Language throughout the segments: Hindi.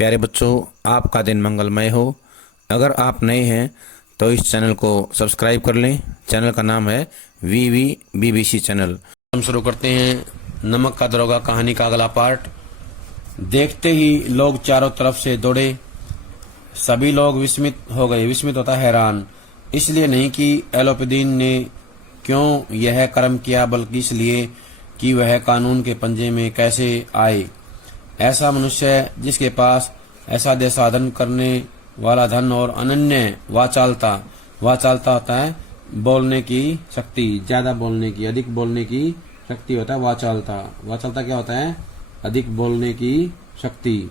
प्यारे बच्चों, आपका दिन मंगलमय हो। अगर आप नए हैं तो इस चैनल को सब्सक्राइब कर लें। चैनल का नाम है VVBBC चैनल। हम शुरू करते हैं नमक का दरोगा कहानी का अगला पार्ट। देखते ही लोग चारों तरफ से दौड़े। सभी लोग विस्मित हो गए। विस्मित होता हैरान, इसलिए नहीं कि एलोपीदीन ने क्यों यह कर्म किया, बल्कि इसलिए कि वह कानून के पंजे में कैसे आए। ऐसा मनुष्य जिसके पास असाध्य साधन करने वाला धन और अनन्य वाचालता होता है, बोलने की शक्ति, ज्यादा बोलने की, अधिक बोलने की शक्ति होता है वाचालता। वाचालता क्या होता है? अधिक बोलने की शक्ति।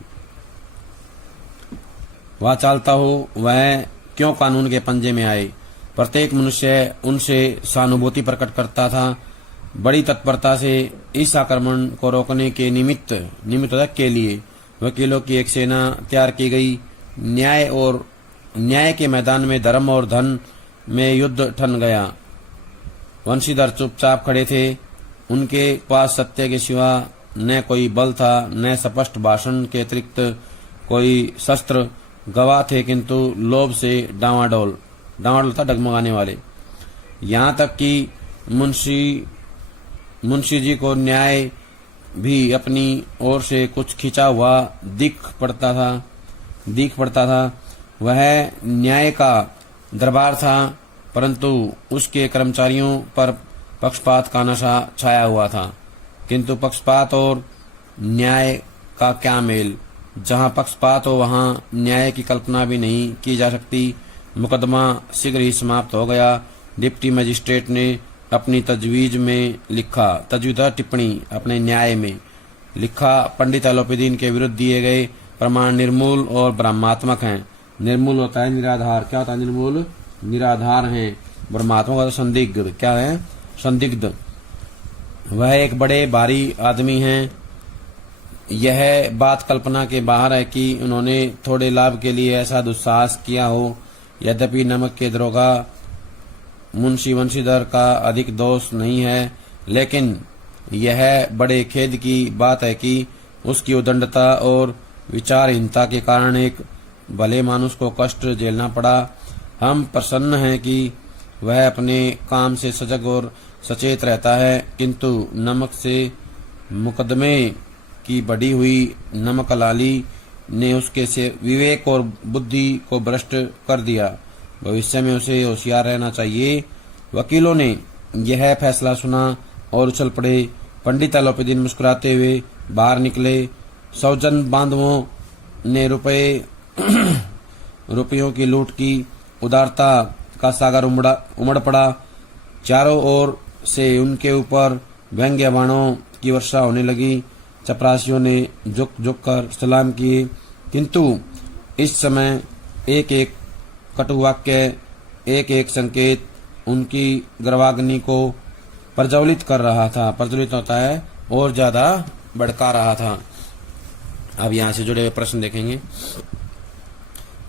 वाचालता हो, वह क्यों कानून के पंजे में आए। प्रत्येक मनुष्य उनसे सहानुभूति प्रकट करता था। बड़ी तत्परता से इस आक्रमण को रोकने के निमित्त के लिए वकीलों की एक सेना तैयार की गई। न्याय के मैदान में धर्म और धन में युद्ध ठन गया। वंशीधर चुपचाप खड़े थे। उनके पास सत्य के सिवा न कोई बल था, न स्पष्ट भाषण के अतिरिक्त कोई शस्त्र। गवाह थे किंतु लोभ से डावाडोल था, डगमगाने वाले। यहाँ तक कि मुंशी जी को न्याय भी अपनी ओर से कुछ खिंचा हुआ दिख पड़ता था। वह न्याय का दरबार था, परंतु उसके कर्मचारियों पर पक्षपात का नशा छाया हुआ था। किंतु पक्षपात और न्याय का क्या मेल। जहाँ पक्षपात हो वहाँ न्याय की कल्पना भी नहीं की जा सकती। मुकदमा शीघ्र ही समाप्त हो गया। डिप्टी मजिस्ट्रेट ने अपनी तजवीज में लिखा, टिप्पणी अपने न्याय में लिखा, पंडित एलोपीदीन के विरुद्ध दिए गए प्रमाण निर्मूल और भ्रमात्मक हैं। निर्मूल होता है निराधार। क्या होता है निर्मूल? निराधार हैं। भ्रमात्मक होता है संदिग्ध। क्या है? संदिग्ध। वह एक बड़े भारी आदमी हैं। यह बात कल्पना के बाहर है कि उन्होंने थोड़े लाभ के लिए ऐसा दुस्साहस किया हो। यद्यपि नमक के दरोगा मुंशी वंशीधर का अधिक दोष नहीं है, लेकिन यह बड़े खेद की बात है कि उसकी उदंडता और विचारहीनता के कारण एक भले मानुष को कष्ट झेलना पड़ा। हम प्रसन्न हैं कि वह अपने काम से सजग और सचेत रहता है, किंतु नमक से मुकदमे की बढ़ी हुई नमकलाली ने उसके से विवेक और बुद्धि को भ्रष्ट कर दिया। भविष्य में उसे होशियार रहना चाहिए। वकीलों ने यह फैसला सुना और उछल पड़े। पंडित एलोपीदीन मुस्कुराते हुए बाहर निकले। सौजन बांधवों ने रुपयों की लूट की। उदारता का सागर उमड़ पड़ा। चारों ओर से उनके ऊपर व्यंग्य बाणों की वर्षा होने लगी। चपरासियों ने झुक कर सलाम किए, किंतु इस समय एक एक कटुवाक्य, एक एक संकेत उनकी गर्वाग्नि को प्रज्वलित कर रहा था। प्रज्वलित होता है और ज्यादा भड़का रहा था। अब यहाँ से जुड़े हुए प्रश्न देखेंगे।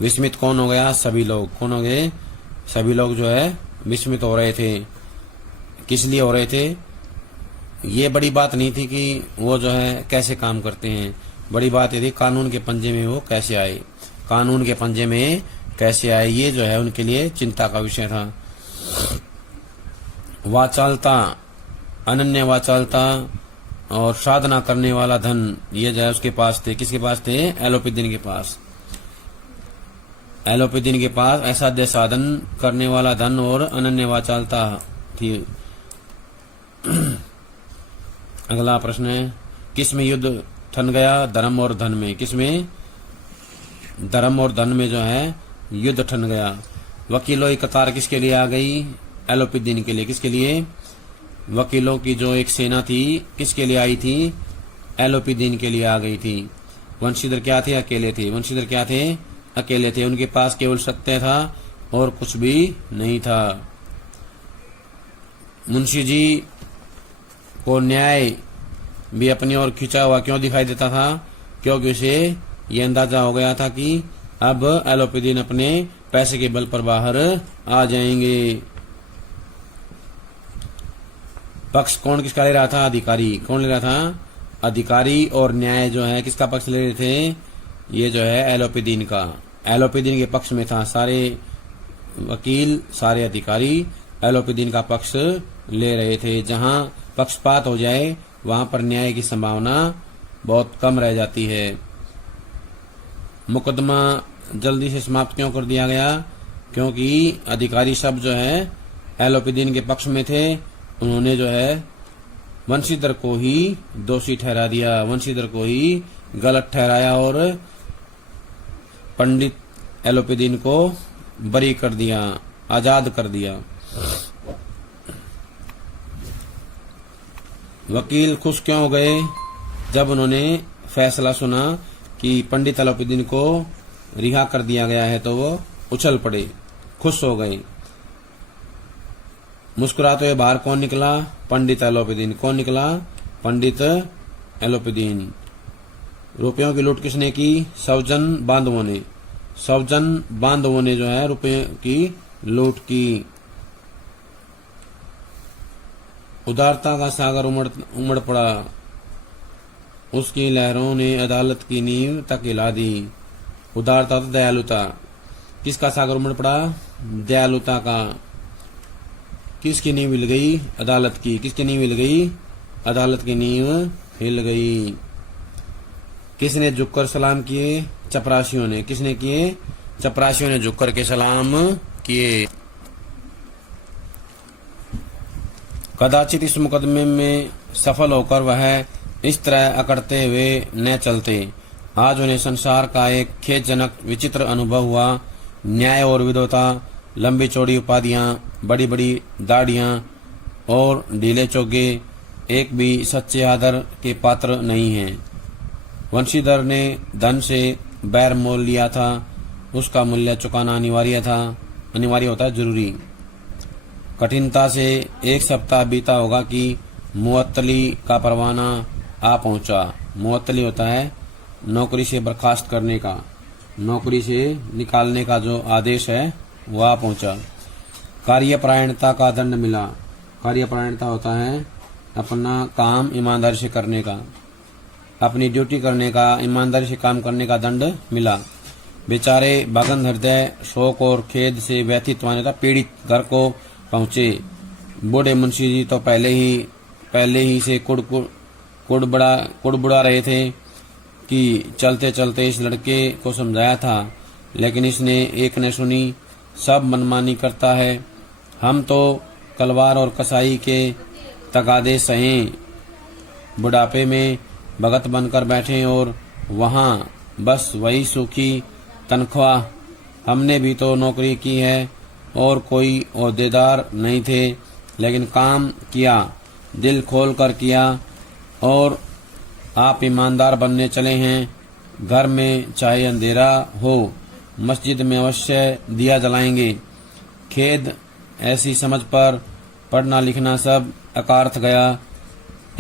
विस्मित कौन हो गया? सभी लोग। कौन हो गए? सभी लोग जो है विस्मित हो रहे थे। किस लिए हो रहे थे? ये बड़ी बात नहीं थी कि वो जो है कैसे काम करते हैं। बड़ी बात ये थी कानून के पंजे में वो कैसे आए। कानून के पंजे में कैसे आए, ये जो है उनके लिए चिंता का विषय था। वाचालता, अनन्य वाचालता और साधना करने वाला धन, ये जो है उसके पास थे। किसके पास थे? एलोपीदीन के पास। एलोपीदीन के पास असाध्य साधन करने वाला धन और अनन्य वाचालता थी। अगला प्रश्न है, किस में युद्ध ठन गया? धर्म और धन में। किस में? धर्म और धन में जो है युद्ध ठन गया। वकीलों की कतार किसके लिए आ गई? एलोपीदीन के लिए। किसके लिए? वकीलों की जो एक सेना थी किसके लिए आई थी? एलोपीदीन के लिए आ गई थी। वंशीधर क्या थे? अकेले थे। वंशीधर क्या थे? अकेले थे। उनके पास केवल सत्य था और कुछ भी नहीं था। मुंशी जी को न्याय भी अपनी ओर खिंचा हुआ क्यों दिखाई देता था? क्योंकि उसे ये अंदाजा हो गया था कि अब एलोपीदीन अपने पैसे के बल पर बाहर आ जाएंगे। पक्ष कौन किसका ले रहा था? अधिकारी। कौन ले रहा था? अधिकारी। और न्याय जो है किसका पक्ष ले रहे थे? ये जो है एलोपीदीन का, एलोपीदीन के पक्ष में था। सारे वकील, सारे अधिकारी एलोपीदीन का पक्ष ले रहे थे। जहां पक्षपात हो जाए वहां पर न्याय की संभावना बहुत कम रह जाती है। मुकदमा जल्दी से समाप्त क्यों कर दिया गया? क्योंकि अधिकारी सब जो है एलोपीदीन के पक्ष में थे। उन्होंने जो है वंशीधर को ही दोषी ठहरा दिया, वंशीधर को ही गलत ठहराया और पंडित एलोपीदीन को बरी कर दिया, आजाद कर दिया। वकील खुश क्यों हो गए? जब उन्होंने फैसला सुना कि पंडित एलोपीदीन को रिहा कर दिया गया है तो वो उछल पड़े, खुश हो गए। मुस्कुराते हुए बाहर कौन निकला? पंडित एलोपीदीन। कौन निकला? पंडित एलोपीदीन। रुपयों की लूट किसने की? सौजन बांधवों ने। सौजन बांधवों ने जो है रुपयों की लूट की। उदारता का सागर उमड़ पड़ा, उसकी लहरों ने अदालत की नींव तक हिला दी। उदारता तो दयालुता। किसका सागर उमड़ पड़ा? दयालुता का। किसकी नींव हिल गई? अदालत की। किसकी नींव हिल गई? अदालत की नींव हिल गई। किसने झुककर सलाम किए? चपरासियों ने। किसने किए? चपरासियों ने झुककर के सलाम किए। कदाचित इस मुकदमे में सफल होकर वह इस तरह अकड़ते हुए न चलते। आज उन्हें संसार का एक खेदजनक विचित्र अनुभव हुआ। न्याय और विद्वता, लंबी चौड़ी उपाधियां, बड़ी बड़ी दाढ़ियां और ढीले चोगे एक भी सच्चे आदर के पात्र नहीं हैं। वंशीधर ने धन से बैर मोल लिया था, उसका मूल्य चुकाना अनिवार्य था। अनिवार्य होता है जरूरी। कठिनता से 1 सप्ताह बीता होगा कि मुअत्तली का परवाना आ पहुंचा। मुअत्तली होता है नौकरी से बर्खास्त करने का, नौकरी से निकालने का जो आदेश है वह आ पहुंचा। कार्यपरायणता का दंड मिला। कार्यपरायणता होता है अपना काम ईमानदारी से करने का, अपनी ड्यूटी करने का, ईमानदारी से काम करने का दंड मिला। बेचारे भगन हृदय शोक और खेद से व्यथित मान्यता पीड़ित घर को पहुंचे। बूढ़े मुंशी जी तो पहले ही से कुड़बुड़ा रहे थे कि चलते चलते इस लड़के को समझाया था, लेकिन इसने एक ने सुनी। सब मनमानी करता है। हम तो तलवार और कसाई के तगादे सहें, बुढ़ापे में भगत बनकर बैठे और वहाँ बस वही सूखी तनख्वाह। हमने भी तो नौकरी की है और कोई ओहदेदार नहीं थे, लेकिन काम किया, दिल खोल कर किया। और आप ईमानदार बनने चले हैं। घर में चाहे अंधेरा हो, मस्जिद में अवश्य दिया जलाएंगे। खेद ऐसी समझ पर पढ़ना लिखना सब अकार्थ गया।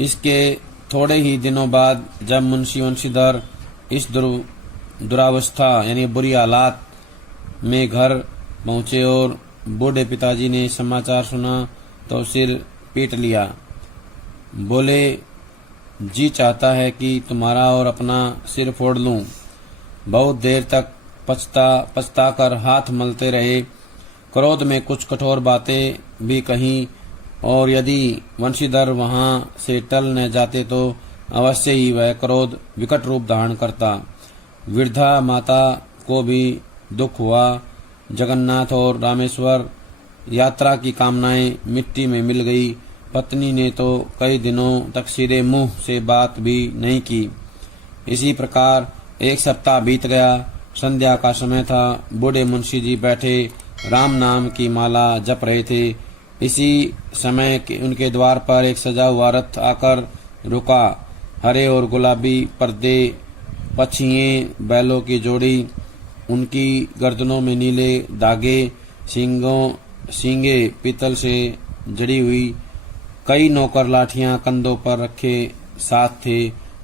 इसके थोड़े ही दिनों बाद जब मुंशी वंशीधर इस दुरावस्था यानी बुरी हालात में घर पहुंचे और बूढ़े पिताजी ने समाचार सुना तो सिर पीट लिया। बोले, जी चाहता है कि तुम्हारा और अपना सिर फोड़ लूं। बहुत देर तक पछता कर हाथ मलते रहे। क्रोध में कुछ कठोर बातें भी कहीं, और यदि वंशीधर वहां से टल न जाते तो अवश्य ही वह क्रोध विकट रूप धारण करता। वृद्धा माता को भी दुख हुआ। जगन्नाथ और रामेश्वर यात्रा की कामनाएं मिट्टी में मिल गई। पत्नी ने तो कई दिनों तक सीधे मुंह से बात भी नहीं की। इसी प्रकार 1 सप्ताह बीत गया। संध्या का समय था। बूढ़े मुंशी जी बैठे राम नाम की माला जप रहे थे। इसी समय उनके द्वार पर एक सजा हुआ रथ आकर रुका। हरे और गुलाबी पर्दे, पछिए, बैलों की जोड़ी, उनकी गर्दनों में नीले धागे, सींगे पीतल से जड़ी हुई। कई नौकर लाठियां कंधों पर रखे साथ थे।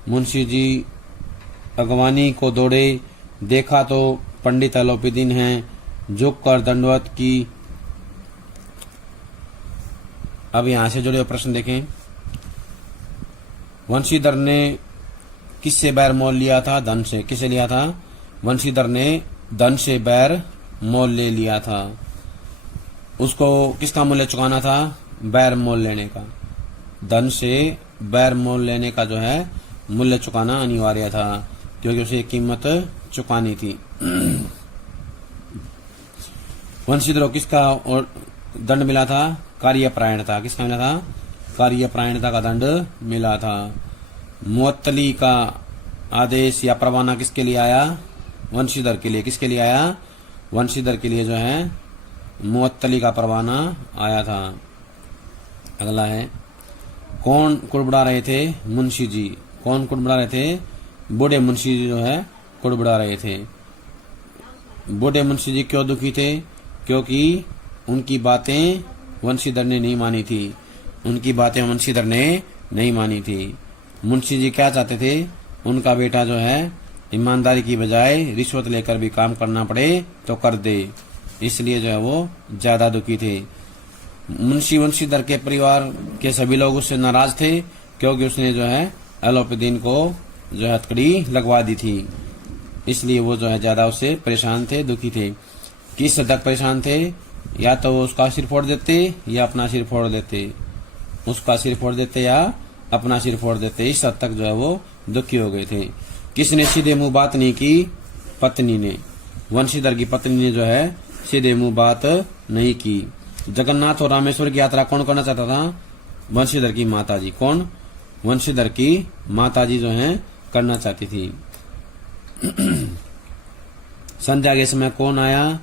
मुंशी जी अगवानी को दौड़े। देखा तो पंडित एलोपीदीन हैं। झुक कर दंडवत की। अब यहां से जुड़े हुए प्रश्न देखें। वंशीधर ने किससे बैर मोल लिया था? धन से। किसे लिया था? वंशीधर ने धन से बैर मोल ले लिया था। उसको किसका मूल्य चुकाना था? बैर मोल लेने का। धन से बैर मोल लेने का जो है मूल्य चुकाना अनिवार्य था, क्योंकि उसे कीमत चुकानी थी। वंशीधर को किसका और दंड मिला था? कार्यपरायणता। किसका मिला था? कार्यपरायणता का दंड मिला था। मुअत्तली का आदेश या परवाना किसके लिए आया? वंशीधर के लिए। किसके लिए आया? वंशीधर के लिए जो है मुअत्तली का परवाना आया था। अगला है, कौन कुड़बुड़ा रहे थे? मुंशी जी। कौन कुड़बुड़ा रहे थे? बूढ़े मुंशी जी जो है कुड़बुड़ा रहे थे। बूढ़े मुंशी जी क्यों दुखी थे? क्योंकि उनकी बातें वंशीधर ने नहीं मानी थी। उनकी बातें वंशीधर ने नहीं मानी थी। मुंशी जी क्या चाहते थे? उनका बेटा जो है ईमानदारी की बजाय रिश्वत लेकर भी काम करना पड़े तो कर दे, इसलिए जो है वो ज्यादा दुखी थे। मुंशी वंशीधर के परिवार के सभी लोग उससे नाराज थे, क्योंकि उसने जो है अलोपीदीन को जो है हथकड़ी लगवा दी थी, इसलिए वो जो है ज्यादा उससे परेशान थे, दुखी थे। किस हद तक परेशान थे? या तो वो उसका सिर फोड़ देते या अपना सिर फोड़ देते। उसका सिर फोड़ देते या अपना सिर फोड़ देते। इस हद तक जो है वो दुखी हो गए थे। किसने सीधे मुंह बात नहीं की? पत्नी ने। वंशीधर की पत्नी ने जो है सीधे मुंह बात नहीं की। जगन्नाथ और रामेश्वर की यात्रा कौन करना चाहता था? वंशीधर की माताजी। कौन? वंशीधर की माताजी जो है करना चाहती थी। संध्या के समय कौन आया?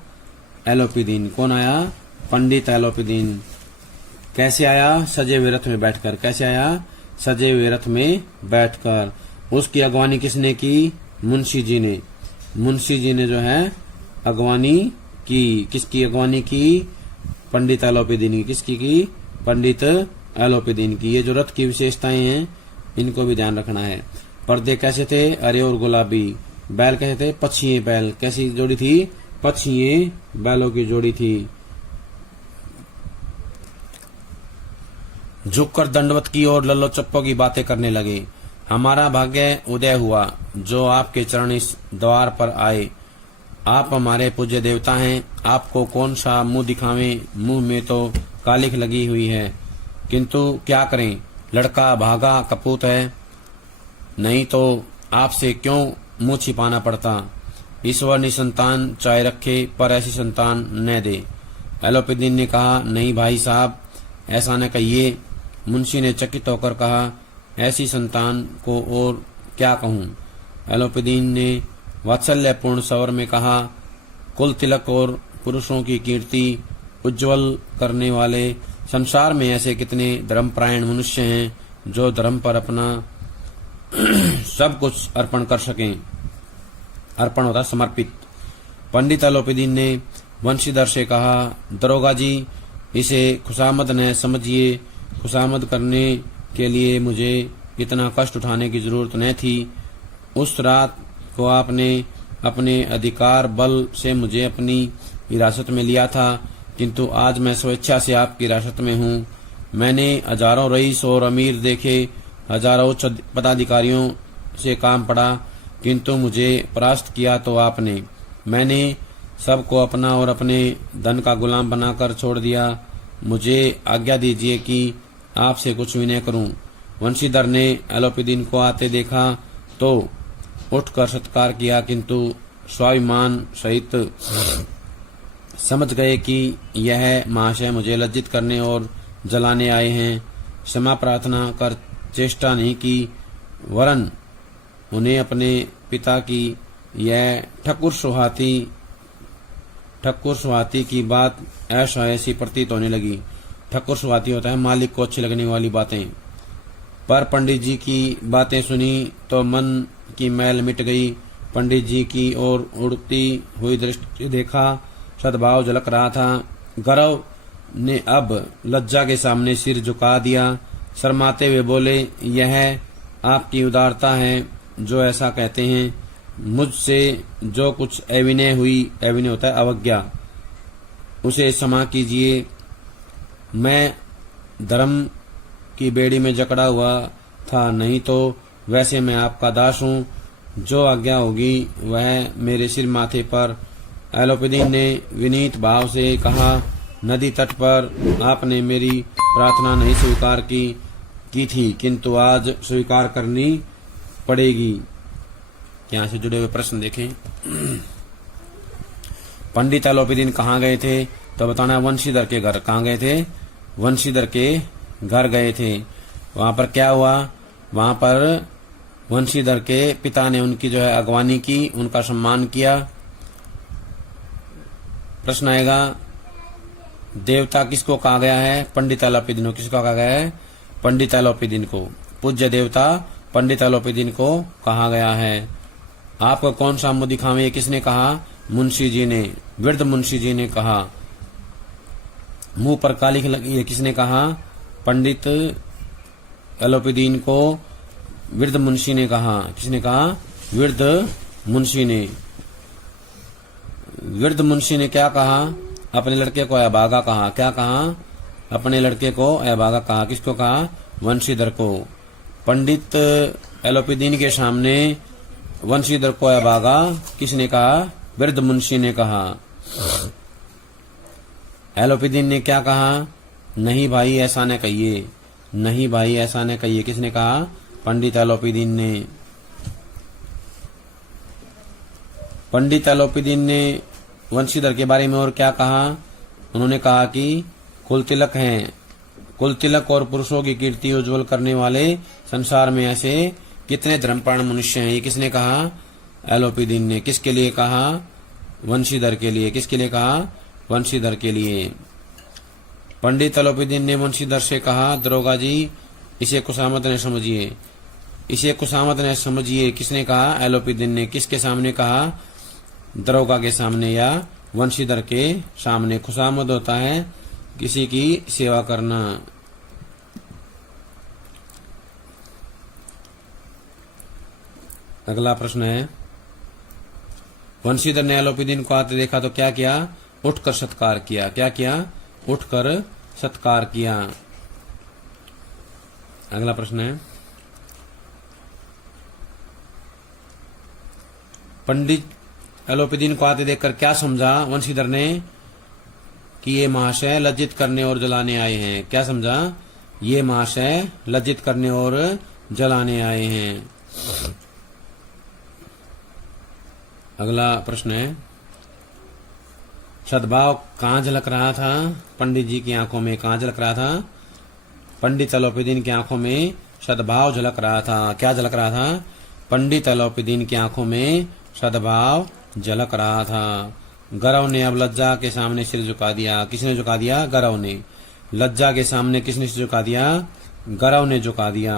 एलोपीदीन। कौन आया? पंडित एलोपीदीन। कैसे आया? सजे हुए रथ में बैठकर। कैसे आया? सजे हुए रथ में बैठकर। उसकी अगवानी किसने की? मुंशी जी ने। मुंशी जी ने जो है अगवानी की। किसकी अगवानी की? पंडित एलोपीदीन की। किसकी की? पंडित एलोपीदीन की। ये जो रथ की विशेषताएं हैं इनको भी ध्यान रखना है। पर्दे कैसे थे? हरे और गुलाबी। बैल कैसे थे? पछिए बैल। कैसी जोड़ी थी? पछिए बैलों की जोड़ी थी। झुककर दंडवत की और लल्लो चप्पो की बातें करने लगे। हमारा भाग्य उदय हुआ जो आपके चरण इस द्वार पर आए। आप हमारे पूज्य देवता हैं। आपको कौन सा मुंह दिखावें? मुंह में तो कालिख लगी हुई है, किंतु क्या करें, लड़का भागा कपूत है, नहीं तो आपसे क्यों मुंह छिपाना पड़ता। ईश्वर निसंतान चाहे रखे, पर ऐसी संतान न दे। एलोपीदीन ने कहा, नहीं भाई साहब, ऐसा न कहिए। मुंशी ने चकित होकर कहा, ऐसी संतान को और क्या कहूँ। एलोपीदीन ने वात्सल्यपूर्ण स्वर में कहा, कुल तिलक और पुरुषों की कीर्ति उज्जवल करने वाले संसार में ऐसे कितने धर्मपरायण मनुष्य हैं जो धर्म पर अपना सब कुछ अर्पण कर सकें। अर्पण होता समर्पित। पंडित एलोपीदीन ने वंशीधर से कहा, दरोगा जी, इसे खुशामद न समझिए। खुशामद करने के लिए मुझे इतना कष्ट उठाने की जरूरत न थी। उस रात को आपने अपने अधिकार बल से मुझे अपनी हिरासत में लिया था, किंतु आज मैं स्वेच्छा से आपकी हिरासत में हूँ। मैंने हजारों रईस और अमीर देखे, हजारों उच्च पदाधिकारियों से काम पड़ा, किंतु मुझे परास्त किया तो आपने। मैंने सबको अपना और अपने धन का गुलाम बनाकर छोड़ दिया। मुझे आज्ञा दीजिए कि आपसे कुछ विनय करूं। वंशीधर ने एलोपीदीन को आते देखा तो उठकर सत्कार किया, किंतु स्वाभिमान सहित समझ गए कि यह महाशय मुझे लज्जित करने और जलाने आए हैं। क्षमा प्रार्थना कर चेष्टा नहीं की, वरन उन्हें अपने पिता की यह ठकुर सुहाती की बात ऐसा ऐसी प्रतीत होने लगी। ठकुर सुहाती होता है मालिक को अच्छी लगने वाली बातें। पर पंडित जी की बातें सुनी तो मन की मैल मिट गई। पंडित जी की ओर उड़ती हुई दृष्टि देखा, सद्भाव झलक रहा था। गौरव ने अब लज्जा के सामने सिर झुका दिया। शर्माते हुए बोले, यह आपकी उदारता है जो ऐसा कहते हैं। मुझसे जो कुछ अविनय हुई, अविनय होता है अवज्ञा, उसे क्षमा कीजिए। मैं धर्म की बेड़ी में जकड़ा हुआ था, नहीं तो वैसे मैं आपका दास हूँ। जो आज्ञा होगी वह मेरे सिर माथे पर। एलोपीदीन ने विनीत भाव से कहा, नदी तट पर आपने मेरी प्रार्थना नहीं स्वीकार की थी, किंतु आज स्वीकार करनी पड़ेगी। यहाँ से जुड़े हुए प्रश्न देखें। पंडित एलोपीदीन कहाँ गए थे? तो बताना वंशीधर के घर। कहाँ गए थे? वंशीधर के घर गए थे। वहां पर क्या हुआ? वहां पर वंशीधर के पिता ने उनकी जो है अगवानी की, उनका सम्मान किया। प्रश्न आएगा, देवता किसको कहा गया है? पंडित एलोपीदीन को। किसको कहा गया है? पंडित एलोपीदीन को। पूज्य देवता पंडित एलोपीदीन को कहा गया है। आपको कौन सा मुंह दिखावे? किसने कहा? मुंशी जी ने, वृद्ध मुंशी जी ने कहा। मुंह पर कालिख लगी है, किसने कहा? पंडित एलोपीदीन को वृद्ध मुंशी ने कहा। किसने कहा? वृद्ध मुंशी ने। वृद्ध मुंशी ने क्या कहा? अपने लड़के को अभागा कहा। क्या कहा? अपने लड़के को अभागा कहा। किसको कहा? वंशीधर को। पंडित एलोपीदीन के सामने वंशीधर को अभागा किसने कहा? वृद्ध मुंशी ने कहा। एलोपीदीन ने क्या कहा? नहीं भाई ऐसा न कहिए, नहीं भाई ऐसा न कहिए। किसने कहा? पंडित एलोपीदीन ने। पंडित एलोपीदीन ने वंशीधर के बारे में और क्या कहा? उन्होंने कहा कि कुल तिलक हैं, कुल तिलक और पुरुषों की कीर्ति उज्जवल करने वाले संसार में ऐसे कितने धर्मप्राण मनुष्य हैं। ये किसने कहा? एलोपीदीन ने। किसके लिए कहा? वंशीधर के लिए। किसके लिए कहा? वंशीधर के लिए। पंडित एलोपीदीन ने वंशीधर से कहा, दरोगा जी इसे खुशामद न समझिए, इसे खुशामद न समझिए। किसने कहा? एलोपीदीन ने। किसके सामने कहा? दरोगा के सामने या वंशीधर के सामने। खुशामद होता है किसी की सेवा करना। अगला प्रश्न है, वंशीधर ने एलोपीदीन को आते देखा तो क्या किया? उठकर सत्कार किया। क्या किया? उठकर सत्कार किया। अगला प्रश्न है, पंडित एलोपीदीन को आते देखकर क्या समझा वंशीधर ने? कि ये महाशय लज्जित करने और जलाने आए हैं। क्या समझा? ये महाशय लज्जित करने और जलाने आए हैं। अगला प्रश्न है, सद्भाव कहाँ झलक रहा था? पंडित जी की आंखों में। कहाँ झलक रहा था? पंडित एलोपीदीन की आंखों में सद्भाव झलक रहा था। क्या झलक रहा था? पंडित एलोपीदीन की आंखों में सद्भाव झलक रहा था। गौरव ने अब लज्जा के सामने सिर झुका दिया। किसने झुका दिया? गौरव ने। लज्जा के सामने किसने सिर झुका दिया? गौरव ने झुका दिया।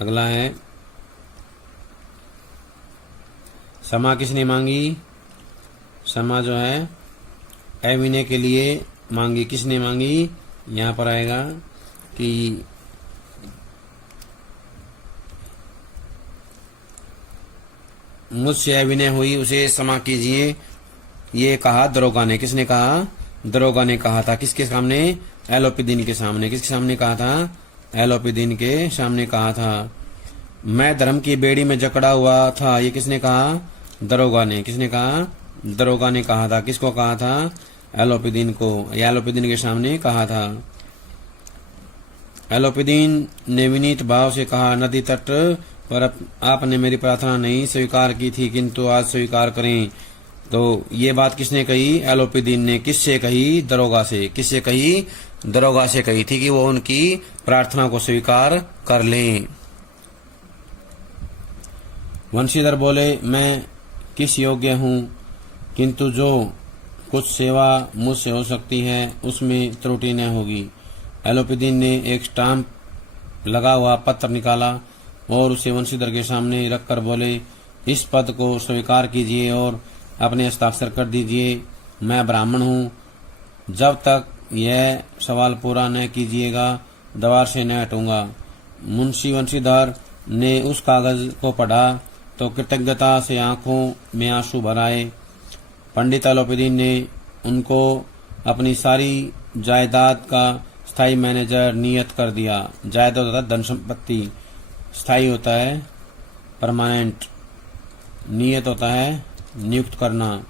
अगला है, क्षमा किसने मांगी? क्षमा जो है अविनय के लिए मांगी। किसने मांगी? यहाँ पर आएगा कि मुझसे अविनय हुई उसे क्षमा कीजिए, ये कहा दरोगा ने। किसने कहा? दरोगा ने कहा था। किसके सामने? एलोपीदीन के सामने। किसके सामने कहा था? एलोपीदीन के सामने कहा था। मैं धर्म की बेड़ी में जकड़ा हुआ था, ये किसने कहा? दरोगा ने। किसने कहा? दरोगा ने कहा था। किसको कहा था? एलोपीदीन को। एलोपीदीन के सामने कहा था। एलोपीदीन ने विनीत भाव से कहा, नदी तट पर आपने मेरी प्रार्थना नहीं स्वीकार की थी, किंतु आज स्वीकार करें। तो ये बात किसने कही? एलोपीदीन ने। किससे कही? दरोगा से। किससे कही? दरोगा से कही थी कि वो उनकी प्रार्थना को स्वीकार कर लें। वंशीधर बोले, मैं किस योग्य हूँ, किंतु जो कुछ सेवा मुझसे हो सकती है उसमें त्रुटि न होगी। एलोपीदीन ने एक स्टाम्प लगा हुआ पत्र निकाला और उसे वंशीधर के सामने रखकर बोले, इस पद को स्वीकार कीजिए और अपने हस्ताक्षर कर दीजिए। मैं ब्राह्मण हूँ। जब तक यह सवाल पूरा न कीजिएगा द्वार से न हटूंगा। मुंशी वंशीधर ने उस कागज को पढ़ा तो कृतज्ञता से आंखों में आंसू भर आए। पंडित एलोपीदीन ने उनको अपनी सारी जायदाद का स्थायी मैनेजर नियत कर दिया। जायदाद होता है धन संपत्ति, स्थायी होता है परमानेंट। नियत होता है नियुक्त करना।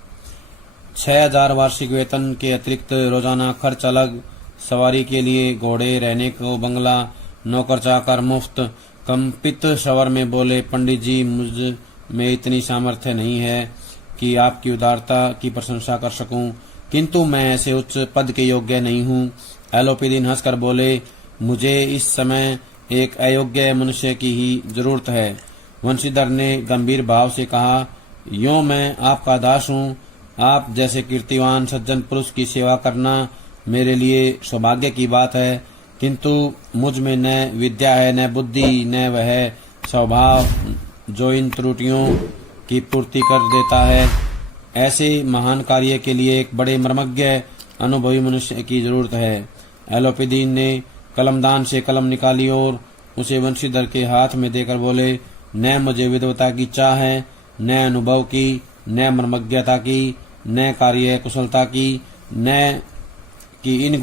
6,000 वार्षिक वेतन के अतिरिक्त रोजाना खर्च अलग, सवारी के लिए घोड़े, रहने को बंगला, नौकर चाकर मुफ्त। कंपित स्वर में बोले, पंडित जी, मुझ में इतनी सामर्थ्य नहीं है कि आपकी उदारता की प्रशंसा कर सकूं, किंतु मैं ऐसे उच्च पद के योग्य नहीं हूँ। एलोपीदीन हंसकर बोले, मुझे इस समय एक अयोग्य मनुष्य की ही जरूरत है। वंशीधर ने गंभीर भाव से कहा, यों मैं आपका दास हूँ। आप जैसे कीर्तिवान सज्जन पुरुष की सेवा करना मेरे लिए सौभाग्य की बात है, किंतु मुझ में न विद्या है, न बुद्धि, न वह स्वभाव जो इन त्रुटियों की पूर्ति कर देता है। ऐसे महान कार्य के लिए एक बड़े मर्मज्ञ अनुभवी मनुष्य की जरूरत है। एलोपीदीन ने कलमदान से कलम निकाली और उसे वंशीधर के हाथ में देकर बोले, न मुझे विद्वता की चाह है, न अनुभव की, न मर्मज्ञता की, न कार्य कुशलता की, न कि इन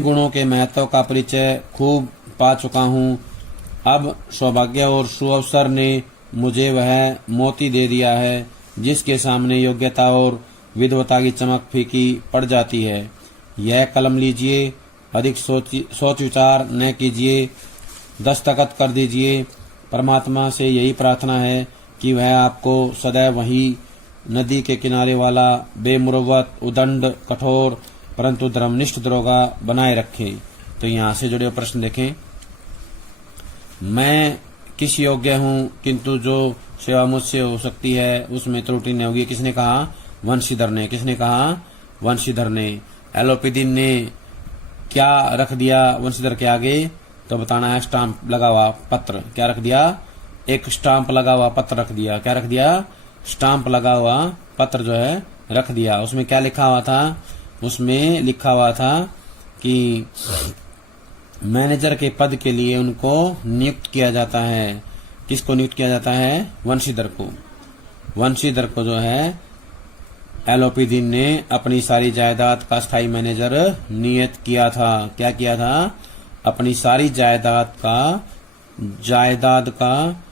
गुणों के महत्व का परिचय खूब पा चुका हूँ। अब सौभाग्य और सुअवसर ने मुझे वह मोती दे दिया है जिसके सामने योग्यता और विद्वता की चमक फीकी पड़ जाती है। यह कलम लीजिए, अधिक सोच विचार न कीजिए, दस्तखत कर दीजिए। परमात्मा से यही प्रार्थना है कि वह आपको सदैव वही नदी के किनारे वाला बेमुरव्वत, उदंड, कठोर परंतु धर्मनिष्ठ दरोगा बनाए रखे। तो यहाँ से जुड़े प्रश्न देखें। मैं किस योग्य हूँ, किंतु जो सेवा मुझसे हो सकती है उसमें त्रुटि नहीं होगी। किसने कहा? वंशीधर ने। किसने कहा? वंशीधर ने। एलोपीदीन ने क्या रख दिया वंशीधर के आगे? तो बताना है स्टाम्प लगा हुआ पत्र। क्या रख दिया? एक स्टाम्प लगा हुआ पत्र रख दिया। क्या रख दिया? स्टाम्प लगा हुआ पत्र जो है रख दिया। उसमें क्या लिखा हुआ था? उसमें लिखा हुआ था कि मैनेजर के पद के लिए उनको नियुक्त किया जाता है। किसको नियुक्त किया जाता है? वंशीधर को। वंशीधर को जो है एलोपीदीन ने अपनी सारी जायदाद का स्थायी मैनेजर नियत किया था। क्या किया था? अपनी सारी जायदाद का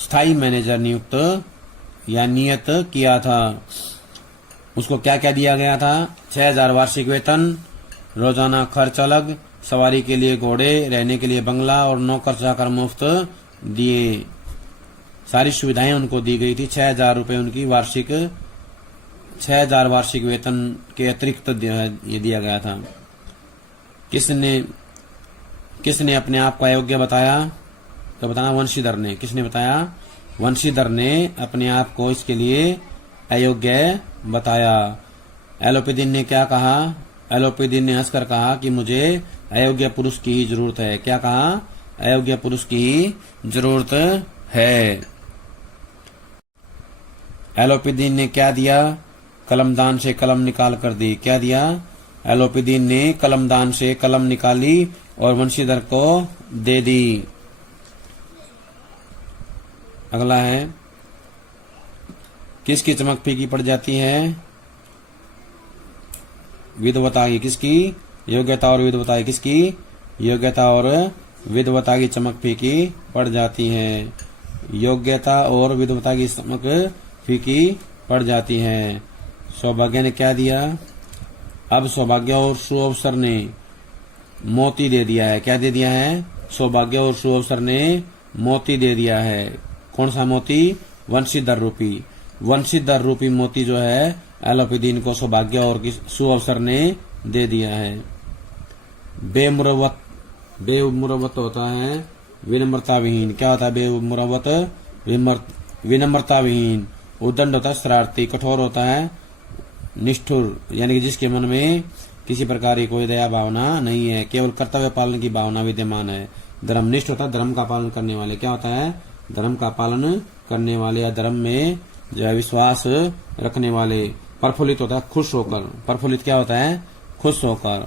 स्थायी मैनेजर नियुक्त या नियत किया था। उसको क्या क्या दिया गया था? 6,000 वार्षिक वेतन, रोजाना खर्च अलग, सवारी के लिए घोड़े, रहने के लिए बंगला और नौकर चाकर मुफ्त दिए। सारी सुविधाएं उनको दी गई थी। 6,000 रुपए उनकी 6,000 वार्षिक वेतन के अतिरिक्त ये दिया गया था। किसने अपने आप को अयोग्य बताया? तो बताना वंशीधर ने। किसने बताया? वंशीधर ने अपने आप को इसके लिए अयोग्य बताया। एलोपीदीन ने क्या कहा? एलोपीदीन ने हंसकर कहा कि मुझे अयोग्य पुरुष की ही जरूरत है। क्या कहा? अयोग्य पुरुष की ही जरूरत है। एलोपीदीन ने क्या दिया? कलमदान से कलम निकाल कर दी। क्या दिया? एलोपीदीन ने कलमदान से कलम निकाली और वंशीधर को दे दी। अगला है, किसकी चमक फीकी पड़ जाती है? विद्वता की। किसकी? योग्यता और विद्वता की। किसकी? योग्यता और विद्वता की चमक फीकी पड़ जाती है। योग्यता और विद्वता की चमक फीकी पड़ जाती है। सौभाग्य ने क्या दिया? अब सौभाग्य और सुअवसर ने मोती दे दिया है। क्या दे दिया है? सौभाग्य और सुअवसर ने मोती दे दिया है। कौन सा मोती? वंशीधर रूपी। वंशीधर रूपी मोती जो है एलोपीदीन को सौभाग्य और सुअवसर ने दे दिया है। बेमुरवत होता है विनम्रता विहीन। क्या होता है बेमुरवत? विनम्रता विहीन। उदंड होता है शरारती। कठोर होता है निष्ठुर, यानी कि जिसके मन में किसी प्रकार की कोई दया भावना नहीं है, केवल कर्तव्य पालन की भावना विद्यमान है। धर्मनिष्ठ होता है धर्म का पालन करने वाले। क्या होता है? धर्म का पालन करने वाले या धर्म में जो है विश्वास रखने वाले। प्रफुल्लित होता है खुश होकर। प्रफुल्लित क्या होता है? खुश होकर।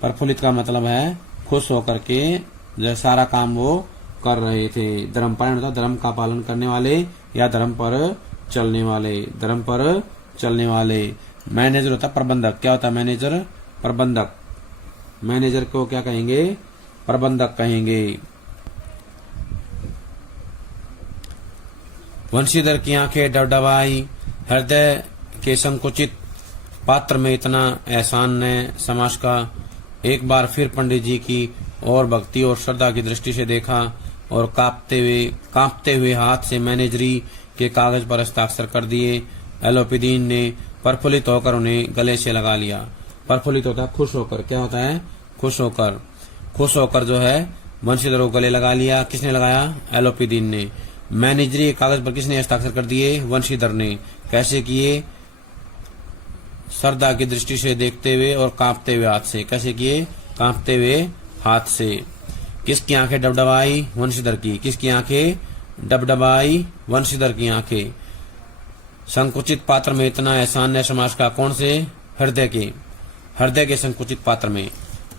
प्रफुल्लित का मतलब है खुश होकर के जो सारा काम वो कर रहे थे। धर्मपरायण होता है धर्म का पालन करने वाले या धर्म पर चलने वाले। धर्म पर चलने वाले। मैनेजर होता है प्रबंधक। क्या होता है मैनेजर? प्रबंधक। मैनेजर को क्या कहेंगे? प्रबंधक कहेंगे। वंशीधर की आंखें डबडबाई, हृदय के संकुचित पात्र में इतना एहसान ने समाज का। एक बार फिर पंडित जी की और भक्ति और श्रद्धा की दृष्टि से देखा और कांपते हुए हाथ से मैनेजरी के कागज पर हस्ताक्षर कर दिए। एलोपीदीन ने प्रफुल्लित होकर उन्हें गले से लगा लिया। प्रफुल्लित होता है खुश होकर, क्या होता है? खुश होकर जो है वंशीधर को गले लगा लिया। किसने लगाया? एलोपीदीन ने। मैनेजरी के कागज पर किसने हस्ताक्षर कर दिए? वंशीधर ने। कैसे किए? श्रद्धा की दृष्टि से देखते हुए और कांपते हुए हाथ से। कैसे किए? कांपते हुए हाथ से। किसकी आंखें डबडबाई? वंशीधर की। किसकी आंखें डबडबाई? वंशीधर की आंखें। संकुचित पात्र में इतना एहसान है समाज का। कौन से? हृदय के संकुचित पात्र में।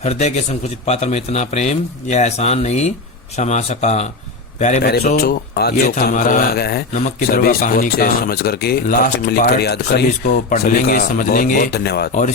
हृदय के संकुचित पात्र में इतना प्रेम या एहसान नहीं समाज का। प्यारे बच्चों, आज ये जो था हमारा नमक की दरगाह कहानी का समझ करके लास्ट पार्ट। सभी इसको पढ़ लेंगे, समझ लेंगे। धन्यवाद। और